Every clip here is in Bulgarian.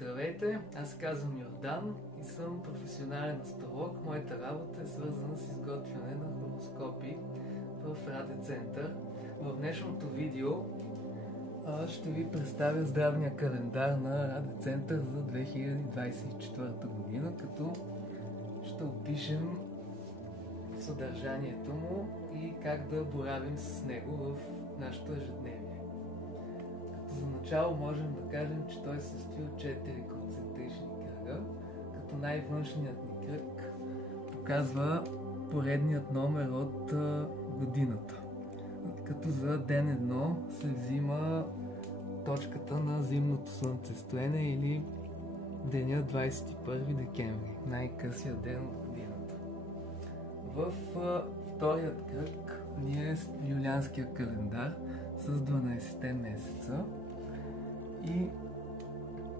Здравейте, аз се казвам Йордан и съм професионален астролог. Моята работа е свързана с изготвяне на хороскопи в Радицентър. В днешното видео ще ви представя здравния календар на Радицентър за 2024 година, като ще опишем съдържанието му и как да боравим с него в нашето ежедневие. За начало можем да кажем, че той се състои от 4 концентрични кръга, като най-външният ни кръг показва поредният номер от годината. Като за ден 1 се взима точката на зимното слънцестоене или деня 21 декември, най-късия ден от годината. В вторият кръг ни е юлианския календар с 12-те месеца. И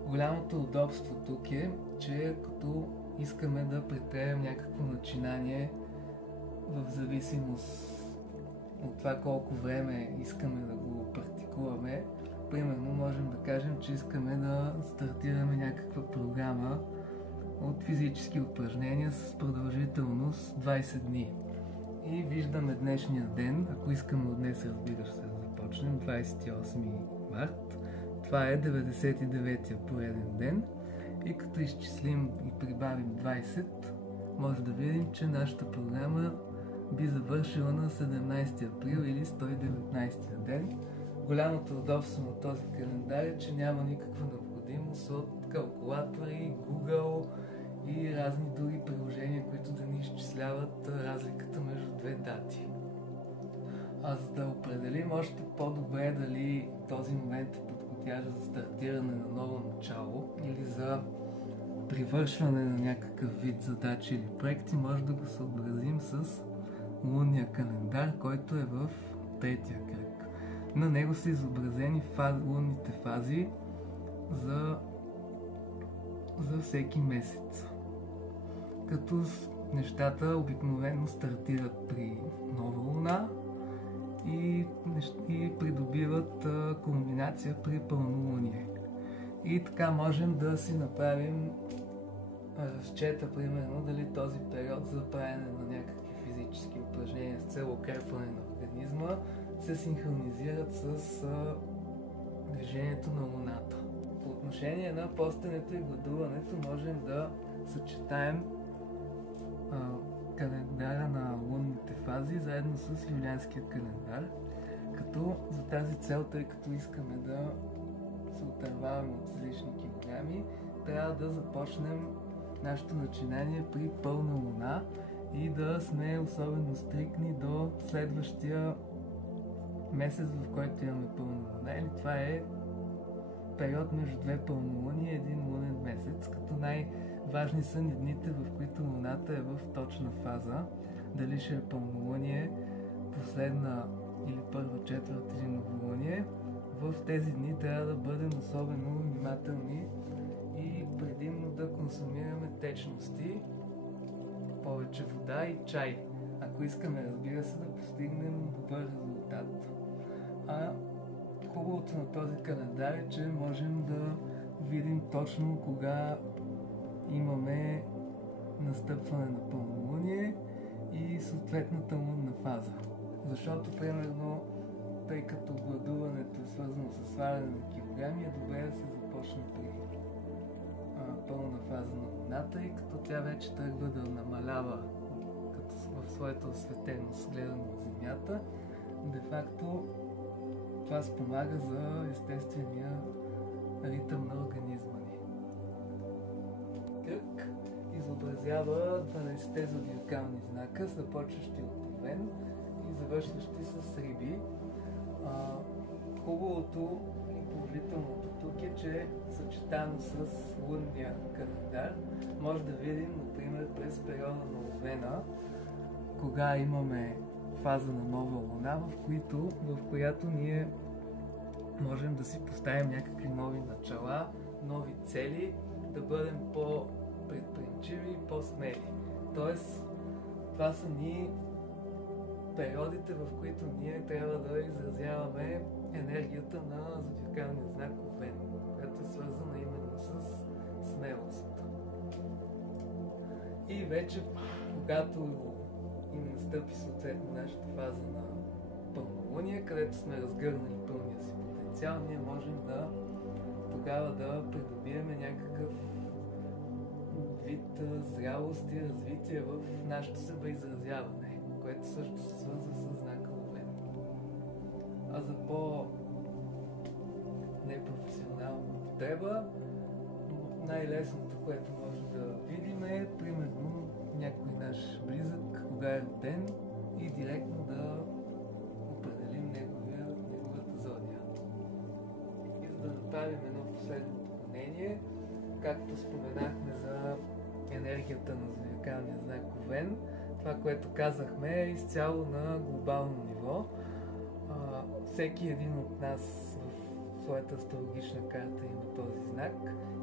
голямото удобство тук е, че като искаме да предприемем някакво начинание в зависимост от това колко време искаме да го практикуваме, примерно можем да кажем, че искаме да стартираме някаква програма от физически упражнения с продължителност 20 дни. И виждаме днешния ден, ако искаме от днес, разбира се, да започнем, 28 март. Това е 99-я пореден ден и като изчислим и прибавим 20, може да видим, че нашата програма би завършила на 17 април или 119-я ден. Голямото удобство на този календар е, че няма никаква необходимост от калкулатори, Google и разни други приложения, които да ни изчисляват разликата между две дати. А за да определим още по-добре дали този момент е подходящ за стартиране на ново начало или за привършване на някакъв вид задачи или проекти, може да го съобразим с лунния календар, който е в третия кръг. На него са изобразени лунните фази за всеки месец. Като нещата обикновено стартират при нова луна и придобиват кулминация при пълнолуние. И така можем да си направим разчета, примерно, дали този период за правене на някакви физически упражнения с цел укрепване на организма се синхронизират с движението на луната. По отношение на постенето и гладуването можем да съчетаем календара на лунните фази заедно с юлианския календар, като за тази цел, тъй като искаме да се отърваваме от излишни килограми, трябва да започнем нашето начинание при пълна луна и да сме особено стриктни до следващия месец, в който имаме пълна луна. Или това е период между две пълнолуни и един лунен месец, като най-важни са ни дните, в които луната е в точна фаза. Дали ще е пълнолуние, последна или първа четвърт или новолуние. В тези дни трябва да бъдем особено внимателни и предимно да консумираме течности, повече вода и чай, ако искаме, разбира се, да постигнем добър резултат. А хубавото на този календар е, че можем да видим точно кога имаме настъпване на пълнолуние и съответната лунна фаза. Защото, примерно, тъй като гладуването е свързано с сваляне на килограми, е добре да се започне при пълна фаза на луната, и като тя вече тръгва да намалява като в своята осветеност, гледана от Земята, де-факто това спомага за естествения ритъм на организма ни. Кръг изобразява 12-те зодиакални знака, започващи от Овен и завършващи с Риби. Хубавото и положителното тук е, че съчетано с лунния календар може да видим, например, през периода на Овена, кога имаме фаза на нова луна, в която ние можем да си поставим някакви нови начала, нови цели, да бъдем по-предприемчиви и по-смели. Тоест, това са ни периодите, в които ние трябва да изразяваме енергията на зодиакалния знак Овен, която е свързана именно с смелост. И вече, когато им настъпи съответно нашата фаза на пълнолуние, където сме разгърнали пълния си потенциал, ние можем тогава да придобиеме някакъв вид зрялост и развитие в нашето себеизразяване, което също се свързва с знака Овен. А за по-непрофесионална употреба, най-лесното, което може да видим е, примерно, някой наш близък, кога е роден и директно да определим неговата зодия. И за да направим едно последно отклонение, както споменахме за енергията на зодиакалния знак Овен, това, което казахме, е изцяло на глобално ниво. Всеки един от нас в своята астрологична карта има този знак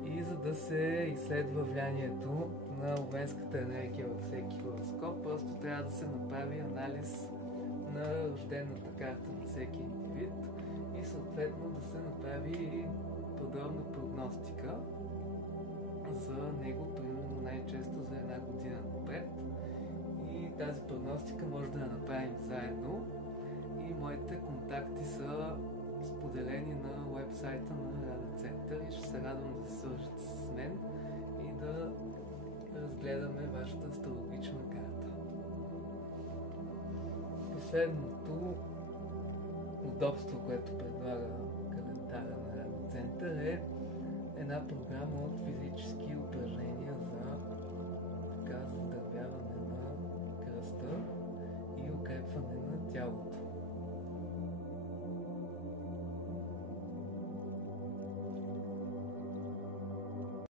и за да се изследва влиянието на овенската енергия във всеки хороскоп, просто трябва да се направи анализ на рождената карта на всеки индивид и съответно да се направи и подробна прогностика за него, примерно най-често за една година напред. И тази прогностика може да я направим заедно. И моите контакти са споделени на уебсайта на Рада Център и ще се радвам да се свържете с мен и да разгледаме вашата астрологична карта. Последното удобство, което предлага календара на Рада Център, е една програма от физически упражнения за заздравяване на кръста и укрепване на тялото.